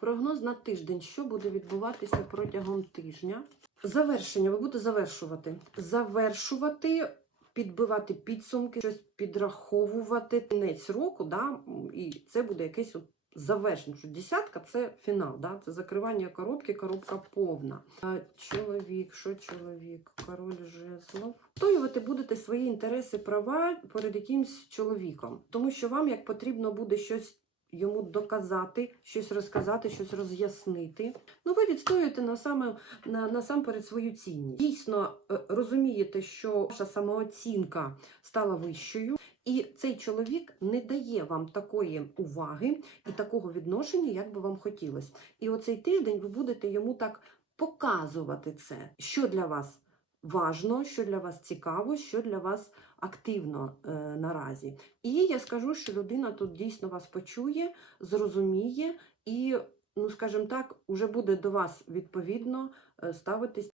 Прогноз на тиждень, що буде відбуватися протягом тижня. Завершення, ви будете завершувати. Завершувати, підбивати підсумки, щось підраховувати кінець року, да? і це буде якесь от завершення. Що десятка це фінал, да? це закривання коробки, коробка повна. А чоловік, що чоловік, король жезлов. Стоювати будете свої інтереси, права перед якимсь чоловіком, тому що вам як потрібно буде щось йому доказати, щось розказати, щось роз'яснити. Ну, ви відстоюєте на саме на, насамперед свою цінність. Дійсно е, розумієте, що ваша самооцінка стала вищою, і цей чоловік не дає вам такої уваги і такого відношення, як би вам хотілося. І оцей тиждень ви будете йому так показувати це, що для вас важно, що для вас цікаво, що для вас активно е, наразі. І я скажу, що людина тут дійсно вас почує, зрозуміє і, ну скажімо так, уже буде до вас відповідно е, ставитись